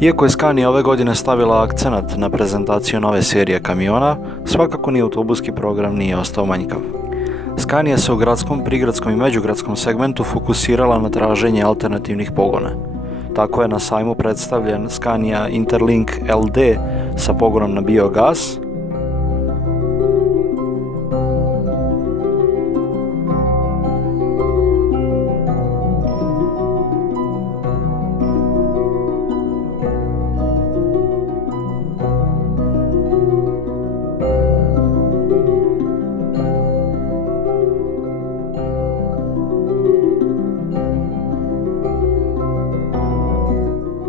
Iako je Scania ove godine stavila akcenat na prezentaciju nove serije kamiona, svakako ni autobuski program nije ostao manjkav. Scania se u gradskom, prigradskom i međugradskom segmentu fokusirala na traženje alternativnih pogona. Tako je na sajmu predstavljen Scania Interlink LD sa pogonom na biogas,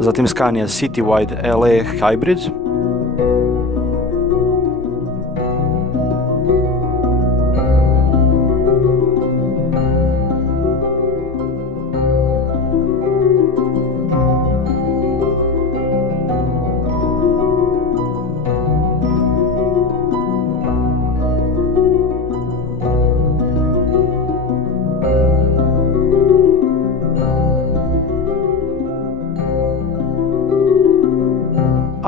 zatim Scania Citywide LE Hybrid,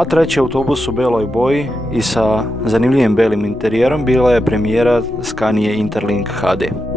a treći autobus u beloj boji i sa zanimljivim belim interijerom bila je premijera Scania Interlink HD.